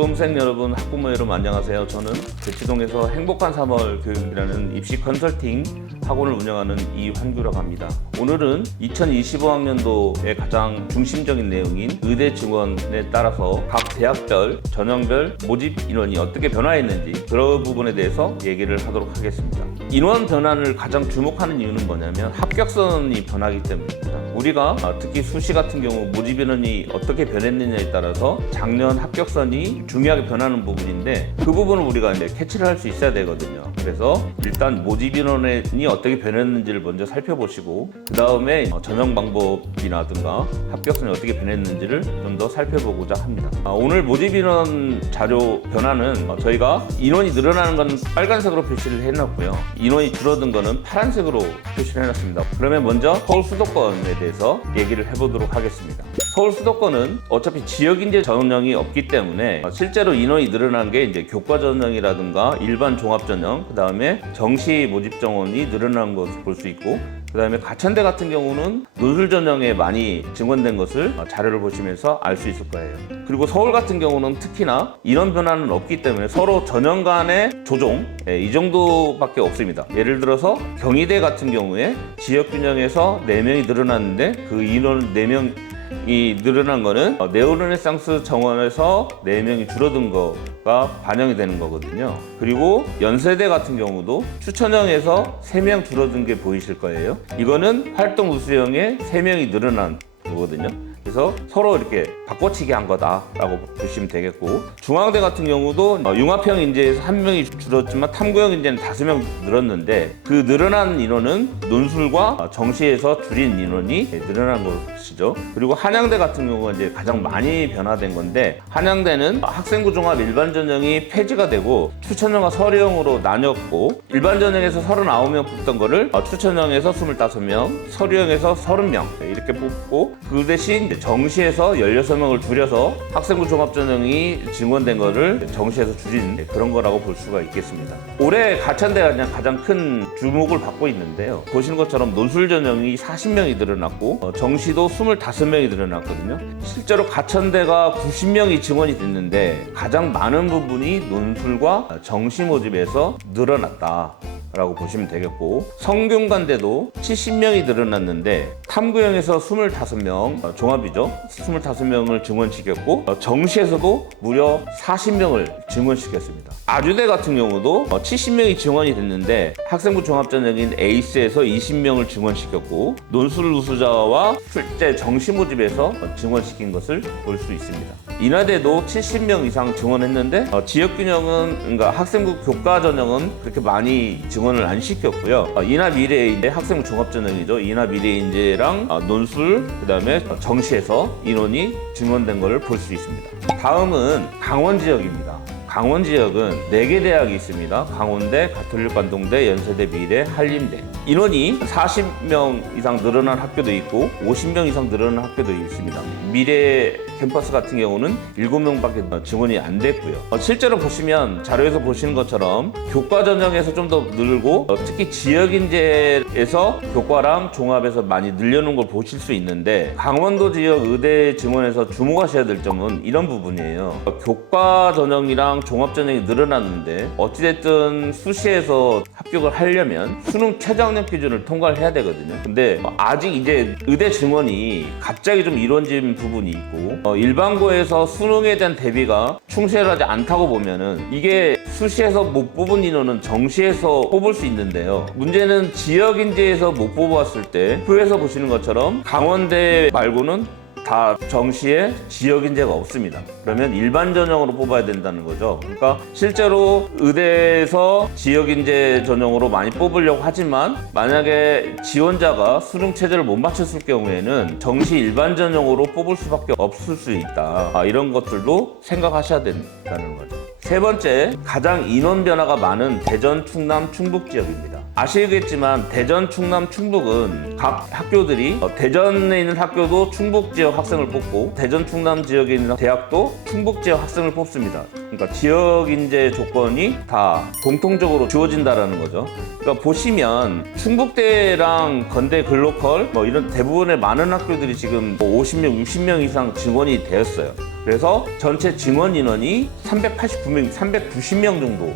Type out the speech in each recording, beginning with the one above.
수험생 여러분, 학부모 여러분 안녕하세요. 저는 대치동에서 행복한 3월 교육이라는 입시 컨설팅 학원을 운영하는 이환규라고 합니다. 오늘은 2025학년도의 가장 중심적인 내용인 의대 증원에 따라서 각 대학별, 전형별 모집 인원이 어떻게 변화했는지 그런 부분에 대해서 얘기를 하도록 하겠습니다. 인원 변화를 가장 주목하는 이유는 뭐냐면 합격선이 변하기 때문입니다. 우리가 특히 수시 같은 경우 모집 인원이 어떻게 변했느냐에 따라서 작년 합격선이 중요하게 변하는 부분인데 그 부분을 우리가 이제 캐치를 할 수 있어야 되거든요. 그래서 일단 모집 인원이 어떻게 변했는지를 먼저 살펴보시고 그 다음에 전형 방법이라든가 합격선이 어떻게 변했는지를 좀 더 살펴보고자 합니다. 오늘 모집 인원 자료 변화는 저희가 인원이 늘어나는 건 빨간색으로 표시를 해놨고요. 인원이 줄어든 거는 파란색으로 표시를 해놨습니다. 그러면 먼저 서울 수도권에 대해서 얘기를 해보도록 하겠습니다. 서울 수도권은 어차피 지역인재 전형이 없기 때문에 실제로 인원이 늘어난 게 이제 교과 전형이라든가 일반 종합 전형, 그 다음에 정시 모집 정원이 늘어난 것을 볼 수 있고, 그 다음에 가천대 같은 경우는 논술 전형에 많이 증원된 것을 자료를 보시면서 알 수 있을 거예요. 그리고 서울 같은 경우는 특히나 인원 변화는 없기 때문에 서로 전형 간의 조정, 이 정도밖에 없습니다. 예를 들어서 경희대 같은 경우에 지역 균형에서 4명이 늘어났는데 그 인원 4명이 늘어난 거는 네오르네상스 정원에서 4명이 줄어든 거가 반영이 되는 거거든요. 그리고 연세대 같은 경우도 추천형에서 3명 줄어든 게 보이실 거예요. 이거는 활동 우수형에 3명이 늘어난 거거든요. 그래서 서로 이렇게 바꿔치기 한 거다라고 보시면 되겠고, 중앙대 같은 경우도 융합형 인재에서 1명이 줄었지만 탐구형 인재는 5명 늘었는데 그 늘어난 인원은 논술과 정시에서 줄인 인원이 늘어난 것이죠. 그리고 한양대 같은 경우가 이제 가장 많이 변화된 건데, 한양대는 학생부 종합 일반 전형이 폐지가 되고 추천형과 서류형으로 나뉘었고, 일반 전형에서 39명 뽑던 거를 추천형에서 25명, 서류형에서 30명 이렇게 뽑고, 그 대신 정시에서 16명을 줄여서 학생부 종합전형이 증원된 거를 정시에서 줄인 그런 거라고 볼 수가 있겠습니다. 올해 가천대가 가장 큰 주목을 받고 있는데요. 보시는 것처럼 논술 전형이 40명이 늘어났고 정시도 25명이 늘어났거든요. 실제로 가천대가 90명이 증원이 됐는데 가장 많은 부분이 논술과 정시 모집에서 늘어났다 라고 보시면 되겠고, 성균관대도 70명이 늘어났는데 탐구형에서 25명, 종합이죠, 25명을 증원시켰고 정시에서도 무려 40명을 증원시켰습니다. 아주대 같은 경우도 70명이 증원이 됐는데 학생부 종합전형인 에이스에서 20명을 증원시켰고 논술 우수자와 실제 정시 모집에서 증원시킨 것을 볼 수 있습니다. 인하대도 70명 이상 증원했는데 지역균형은, 그러니까 학생부 교과 전형은 그렇게 많이 증원을 안 시켰고요. 인하미래인재, 학생부 종합전형이죠. 인하미래인재랑 논술, 그 다음에 정시에서 인원이 증원된 것을 볼 수 있습니다. 다음은 강원 지역입니다. 강원 지역은 4개 대학이 있습니다. 강원대, 가톨릭 관동대, 연세대, 미래, 한림대. 인원이 40명 이상 늘어난 학교도 있고 50명 이상 늘어난 학교도 있습니다. 미래 캠퍼스 같은 경우는 7명밖에 증원이 안 됐고요. 실제로 보시면 자료에서 보시는 것처럼 교과 전형에서 좀 더 늘고 특히 지역인재에서 교과랑 종합에서 많이 늘려놓은 걸 보실 수 있는데, 강원도 지역 의대 증원에서 주목하셔야 될 점은 이런 부분이에요. 교과 전형이랑 종합 전형이 늘어났는데 어찌됐든 수시에서 합격을 하려면 수능 최저학력 기준을 통과를 해야 되거든요. 근데 아직 이제 의대 증원이 갑자기 좀 이루어진 부분이 있고 일반고에서 수능에 대한 대비가 충실하지 않다고 보면은 이게 수시에서 못 뽑은 인원은 정시에서 뽑을 수 있는데요. 문제는 지역인재에서 못 뽑았을 때 표에서 보시는 것처럼 강원대 말고는 다 정시에 지역인재가 없습니다. 그러면 일반 전형으로 뽑아야 된다는 거죠. 그러니까 실제로 의대에서 지역인재 전형으로 많이 뽑으려고 하지만 만약에 지원자가 수능 체제를 못 맞췄을 경우에는 정시 일반 전형으로 뽑을 수밖에 없을 수 있다. 이런 것들도 생각하셔야 된다는 거죠. 세 번째, 가장 인원 변화가 많은 대전, 충남, 충북 지역입니다. 아시겠지만 대전, 충남, 충북은 각 학교들이 대전에 있는 학교도 충북 지역 학생을 뽑고 대전, 충남 지역에 있는 대학도 충북 지역 학생을 뽑습니다. 그러니까 지역 인재 조건이 다 공통적으로 주어진다라는 거죠. 그러니까 보시면 충북대랑 건대 글로컬 뭐 이런 대부분의 많은 학교들이 지금 50명, 60명 이상 증원이 되었어요. 그래서 전체 증원 인원이 389명, 390명 정도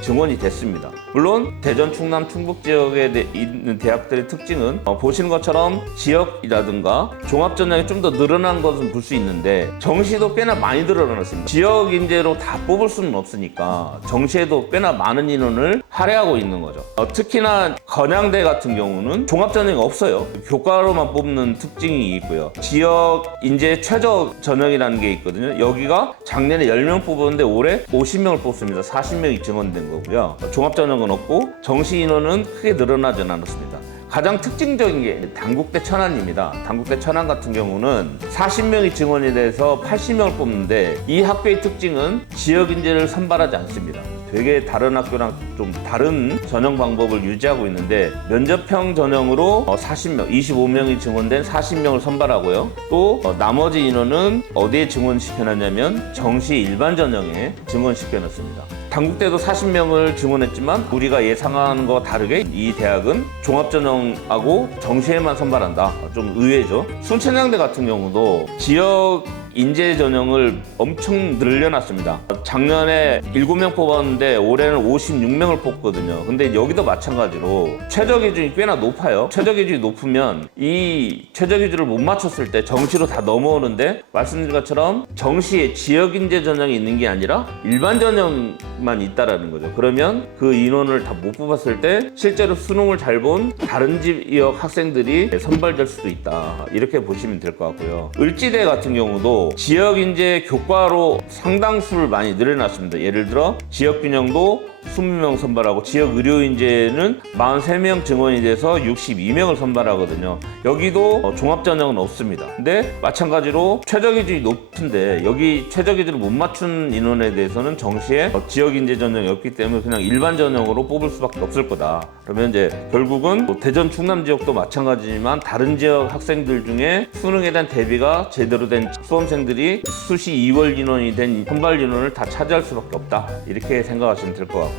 증원이 됐습니다. 물론 대전, 충남, 충북 지역에 있는 대학들의 특징은 보시는 것처럼 지역이라든가 종합전형이 좀 더 늘어난 것은 볼 수 있는데 정시도 꽤나 많이 늘어났습니다. 지역 인재로 다 뽑을 수는 없으니까 정시에도 꽤나 많은 인원을 할애하고 있는 거죠. 특히나 건양대 같은 경우는 종합전형이 없어요. 교과로만 뽑는 특징이 있고요. 지역 인재 최저 전형이라는 게 있거든요. 여기가 작년에 10명 뽑았는데 올해 50명을 뽑습니다. 40명이 증원된 거고요. 종합전형은 없고 정시 인원은 크게 늘어나진 않았습니다. 가장 특징적인 게 단국대 천안입니다. 단국대 천안 같은 경우는 40명이 증원이 돼서 80명을 뽑는데 이 학교의 특징은 지역 인재를 선발하지 않습니다. 되게 다른 학교랑 좀 다른 전형 방법을 유지하고 있는데 면접형 전형으로 40명, 25명이 증원된 40명을 선발하고요. 또 나머지 인원은 어디에 증원시켜놨냐면 정시 일반 전형에 증원시켜놨습니다. 단국대도 40명을 증원했지만 우리가 예상하는 것과 다르게 이 대학은 종합전형하고 정시에만 선발한다. 좀 의외죠. 순천향대 같은 경우도 지역 인재 전형을 엄청 늘려놨습니다. 작년에 7명 뽑았는데 올해는 56명을 뽑거든요. 근데 여기도 마찬가지로 최저 기준이 꽤나 높아요. 최저 기준이 높으면 이 최저 기준을 못 맞췄을 때 정시로 다 넘어오는데 말씀드린 것처럼 정시에 지역 인재 전형이 있는 게 아니라 일반 전형만 있다라는 거죠. 그러면 그 인원을 다 못 뽑았을 때 실제로 수능을 잘 본 다른 지역 학생들이 선발될 수도 있다. 이렇게 보시면 될 것 같고요. 을지대 같은 경우도 지역 인재 교과로 상당수를 많이 늘려놨습니다. 예를 들어 지역 균형도 20명 선발하고 지역 의료 인재는 43명 증원이 돼서 62명을 선발하거든요. 여기도 종합 전형은 없습니다. 근데 마찬가지로 최저 기준이 높은데 여기 최저 기준을 못 맞춘 인원에 대해서는 정시에 지역 인재 전형이 없기 때문에 그냥 일반 전형으로 뽑을 수밖에 없을 거다. 그러면 이제 결국은 대전 충남 지역도 마찬가지지만 다른 지역 학생들 중에 수능에 대한 대비가 제대로 된 수험생들이 수시 2월 인원이 된 선발 인원을 다 차지할 수밖에 없다. 이렇게 생각하시면 될 것 같고요.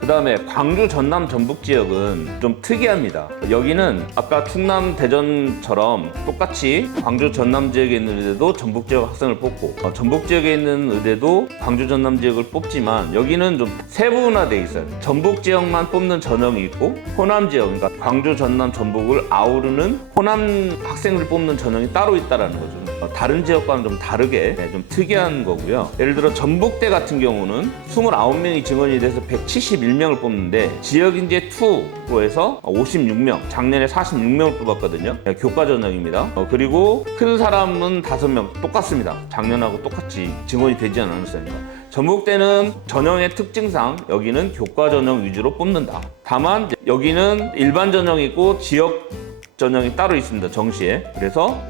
그 다음에 광주, 전남, 전북 지역은 좀 특이합니다. 여기는 아까 충남, 대전처럼 똑같이 광주, 전남 지역에 있는 의대도 전북 지역 학생을 뽑고 전북 지역에 있는 의대도 광주, 전남 지역을 뽑지만 여기는 좀 세분화되어 있어요. 전북 지역만 뽑는 전형이 있고 호남 지역, 그러니까 광주, 전남, 전북을 아우르는 호남 학생을 뽑는 전형이 따로 있다는 거죠. 다른 지역과는 좀 다르게 좀 특이한 거고요. 예를 들어 전북대 같은 경우는 29명이 증원이 돼서 171명을 뽑는데 지역인재 2로 해서 56명, 작년에 46명을 뽑았거든요. 교과 전형입니다. 그리고 큰 사람은 5명 똑같습니다. 작년하고 똑같이 증원이 되지 않았어요. 전북대는 전형의 특징상 여기는 교과 전형 위주로 뽑는다. 다만 여기는 일반 전형이고 지역 전형이 따로 있습니다. 정시에. 그래서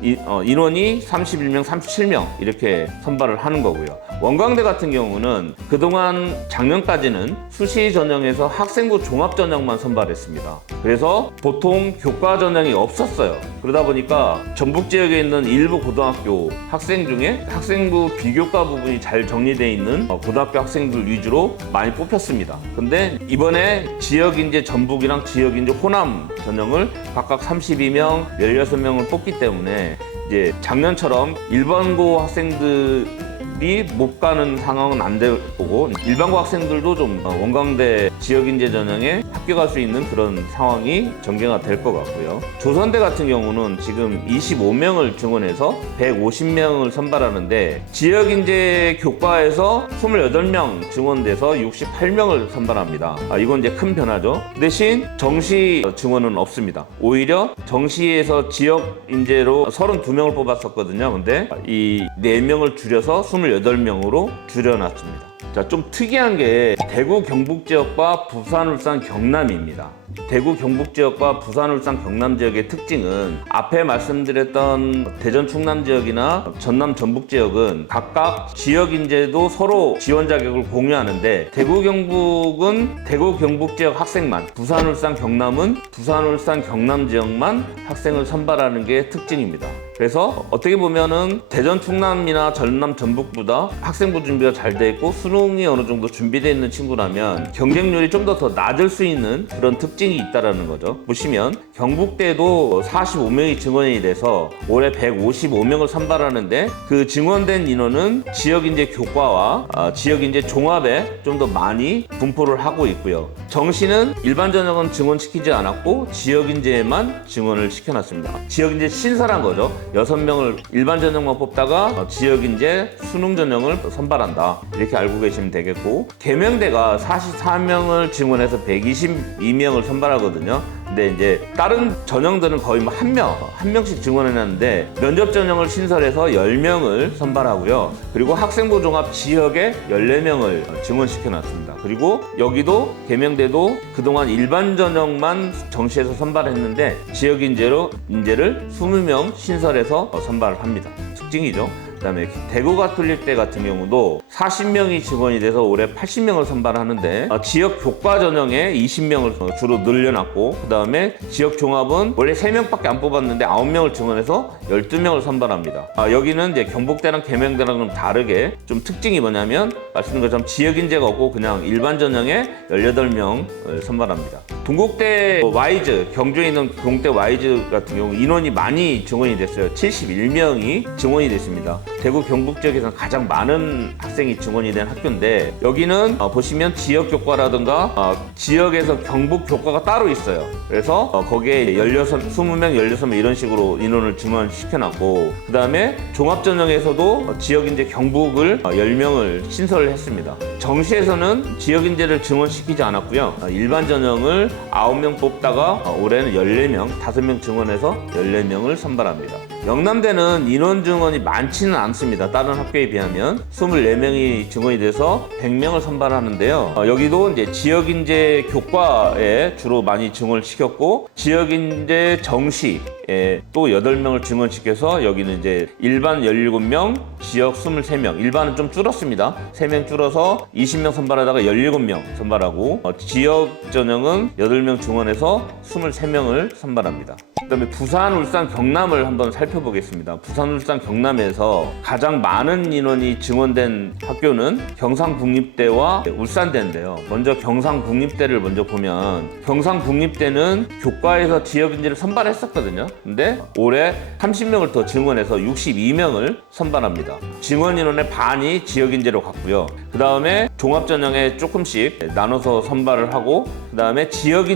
인원이 31명, 37명 이렇게 선발을 하는 거고요. 원광대 같은 경우는 그동안 작년까지는 수시 전형에서 학생부 종합 전형만 선발했습니다. 그래서 보통 교과 전형이 없었어요. 그러다 보니까 전북 지역에 있는 일부 고등학교 학생 중에 학생부 비교과 부분이 잘 정리되어 있는 고등학교 학생들 위주로 많이 뽑혔습니다. 근데 이번에 지역인재 전북이랑 지역인재 호남 전형을 각각 32명, 16명을 뽑기 때문에 이제 작년처럼 일반고 학생들이 못 가는 상황은 안 될 거고 일반고 학생들도 좀 원광대 지역인재 전형에 합격할 수 있는 그런 상황이 전개가 될 것 같고요. 조선대 같은 경우는 지금 25명을 증원해서 150명을 선발하는데 지역인재 교과에서 28명 증원돼서 68명을 선발합니다. 이건 이제 큰 변화죠. 대신 정시 증원은 없습니다. 오히려 정시에서 지역인재로 32명을 뽑았었거든요. 근데 이 4명을 줄여서 28명으로 줄여놨습니다. 자, 좀 특이한 게 대구 경북 지역과 부산, 울산, 경남입니다. 대구 경북 지역과 부산, 울산, 경남 지역의 특징은 앞에 말씀드렸던 대전, 충남 지역이나 전남, 전북 지역은 각각 지역 인재도 서로 지원 자격을 공유하는데 대구, 경북은 대구, 경북 지역 학생만, 부산, 울산, 경남은 부산, 울산, 경남 지역만 학생을 선발하는 게 특징입니다. 그래서 어떻게 보면은 대전, 충남이나 전남, 전북보다 학생부 준비가 잘 돼 있고 수능이 어느 정도 준비되어 있는 친구라면 경쟁률이 좀 더 낮을 수 있는 그런 특징이 있다라는 거죠. 보시면 경북대도 45명이 증원이 돼서 올해 155명을 선발하는데 그 증원된 인원은 지역인재 교과와 지역인재 종합에 좀 더 많이 분포를 하고 있고요. 정시는 일반 전형은 증원시키지 않았고 지역인재에만 증원을 시켜놨습니다. 지역인재 신설한 거죠. 6명을 일반 전형만 뽑다가 지역인재 수능 전형을 선발한다. 이렇게 알고 계시면 되겠고, 계명대가 44명을 증원해서 122명을 선발하거든요. 근데 이제 다른 전형들은 거의 뭐 한 명씩 증원해놨는데 면접 전형을 신설해서 10명을 선발하고요. 그리고 학생부 종합 지역에 14명을 증원시켜놨습니다. 그리고 여기도 계명대도 그동안 일반 전형만 정시해서 선발했는데 지역 인재를 20명 신설해서 선발을 합니다. 특징이죠. 그다음에 대구 가톨릭대 같은 경우도 40명이 증원이 돼서 올해 80명을 선발하는데 지역 교과 전형에 20명을 주로 늘려놨고, 그다음에 지역 종합은 원래 3명밖에 안 뽑았는데 9명을 증원해서 12명을 선발합니다. 여기는 이제 경북대랑 계명대랑 좀 다르게 좀 특징이 뭐냐면 말씀드린 것처럼 지역 인재가 없고 그냥 일반 전형에 18명을 선발합니다. 동국대 와이즈, 경주에 있는 동국대 와이즈 같은 경우 인원이 많이 증원이 됐어요. 71명이 증원이 됐습니다. 대구 경북 지역에서는 가장 많은 학생이 증원이 된 학교인데 여기는 보시면 지역 교과라든가 지역에서 경북 교과가 따로 있어요. 그래서 거기에 20명, 16명 이런 식으로 인원을 증원시켜놨고, 그 다음에 종합전형에서도 지역인재 경북을 10명을 신설을 했습니다. 정시에서는 지역인재를 증원시키지 않았고요. 일반 전형을 9명 뽑다가 올해는 14명, 5명 증원해서 14명을 선발합니다. 영남대는 인원 증원이 많지는 않습니다. 다른 학교에 비하면 24명이 증원이 돼서 100명을 선발하는데요. 여기도 이제 지역인재 교과에 주로 많이 증원을 시켰고, 지역인재 정시에 또 8명을 증원시켜서 여기는 이제 일반 17명, 지역 23명, 일반은 좀 줄었습니다. 3명 줄어서 20명 선발하다가 17명 선발하고, 지역 전형은 8명 증원해서 23명을 선발합니다. 그 다음에 부산, 울산, 경남을 한번 살펴보겠습니다. 부산, 울산, 경남에서 가장 많은 인원이 증원된 학교는 경상국립대와 울산대인데요. 먼저 경상국립대를 먼저 보면 경상국립대는 교과에서 지역인재를 선발했었거든요. 근데 올해 30명을 더 증원해서 62명을 선발합니다. 증원 인원의 반이 지역인재로 갔고요. 그 다음에 종합전형에 조금씩 나눠서 선발을 하고, 그 다음에 지역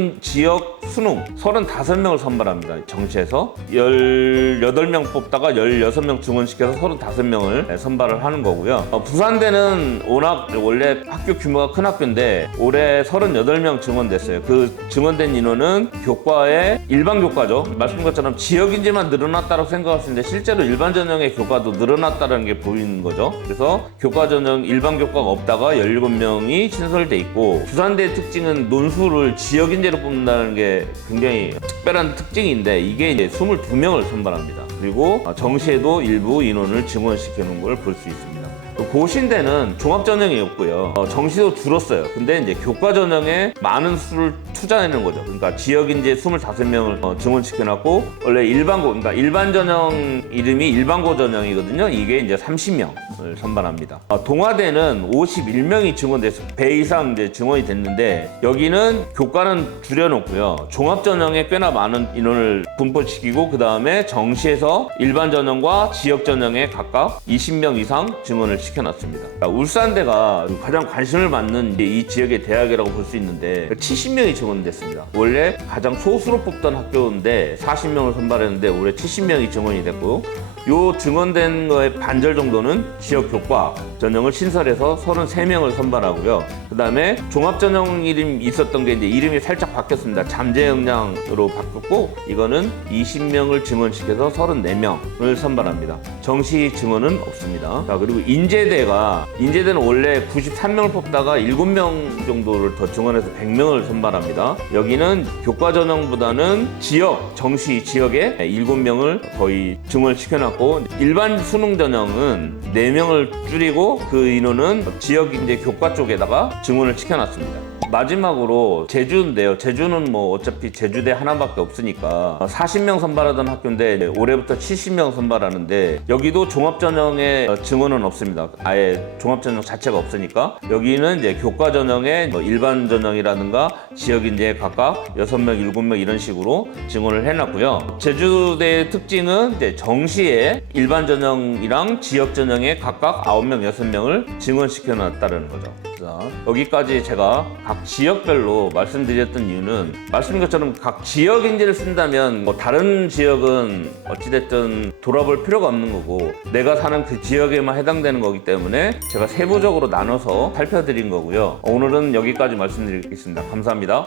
수능 35명을 선발합니다. 정시에서 18명 뽑다가 16명 증원시켜서 35명을 선발을 하는 거고요. 부산대는 워낙 원래 학교 규모가 큰 학교인데 올해 38명 증원됐어요. 그 증원된 인원은 교과에 일반 교과죠. 말씀드린 것처럼 지역인재만 늘어났다고 생각하시는데 실제로 일반 전형의 교과도 늘어났다는 게 보이는 거죠. 그래서 교과 전형 일반 교과가 없다가 17명이 신설돼 있고, 부산대의 특징은 논술을 지역인재로 뽑는다는 게 굉장히 특별한 특징인데 이게 이제 22명을 선발합니다. 그리고 정시에도 일부 인원을 증원시키는 걸 볼 수 있습니다. 고신대는 종합전형이었고요. 정시도 줄었어요. 근데 이제 교과전형에 많은 수를 투자하는 거죠. 그러니까 지역인재 25명을 증원시켜놨고, 원래 그러니까 일반 전형 이름이 일반고 전형이거든요. 이게 이제 30명을 선발합니다. 동아대는 51명이 증원돼서 배 이상 이제 증원이 됐는데 여기는 교과는 줄여놓고요. 종합전형에 꽤나 많은 인원을 분포시키고, 그 다음에 정시에서 일반 전형과 지역 전형에 각각 20명 이상 증원을 시켜놨습니다. 울산대가 가장 관심을 받는 이 지역의 대학이라고 볼 수 있는데 70명이 증원됐습니다. 원래 가장 소수로 뽑던 학교인데 40명을 선발했는데 올해 70명이 증원이 됐고, 요 증원된 거의 반절 정도는 지역 교과, 전형을 신설해서 33명을 선발하고요. 그 다음에 종합전형 이름 있었던 게 이제 이름이 살짝 바뀌었습니다. 잠재역량으로 바뀌었고, 이거는 20명을 증원시켜서 34명을 선발합니다. 정시 증원은 없습니다. 자, 그리고 인제대는 원래 93명을 뽑다가 7명 정도를 더 증원해서 100명을 선발합니다. 여기는 교과 전형보다는 지역, 정시 지역에 7명을 거의 증원시켜놨고, 일반 수능 전형은 4명을 줄이고 그 인원은 지역 이제 교과 쪽에다가 증원을 시켜놨습니다. 마지막으로 제주인데요. 제주는 뭐 어차피 제주대 하나밖에 없으니까 40명 선발하던 학교인데 올해부터 70명 선발하는데, 여기도 종합전형에 증원은 없습니다. 아예 종합전형 자체가 없으니까 여기는 이제 교과전형에 뭐 일반전형이라든가 지역 이제 각각 6명, 7명 이런 식으로 증원을 해놨고요. 제주대의 특징은 이제 정시에 일반전형이랑 지역전형에 각각 9명, 6명을 증원시켜놨다는 거죠. 자, 여기까지 제가 각 지역별로 말씀드렸던 이유는, 말씀드린 것처럼 각 지역 인재를 쓴다면 뭐 다른 지역은 어찌됐든 돌아볼 필요가 없는 거고, 내가 사는 그 지역에만 해당되는 거기 때문에 제가 세부적으로 나눠서 살펴드린 거고요. 오늘은 여기까지 말씀드리겠습니다. 감사합니다.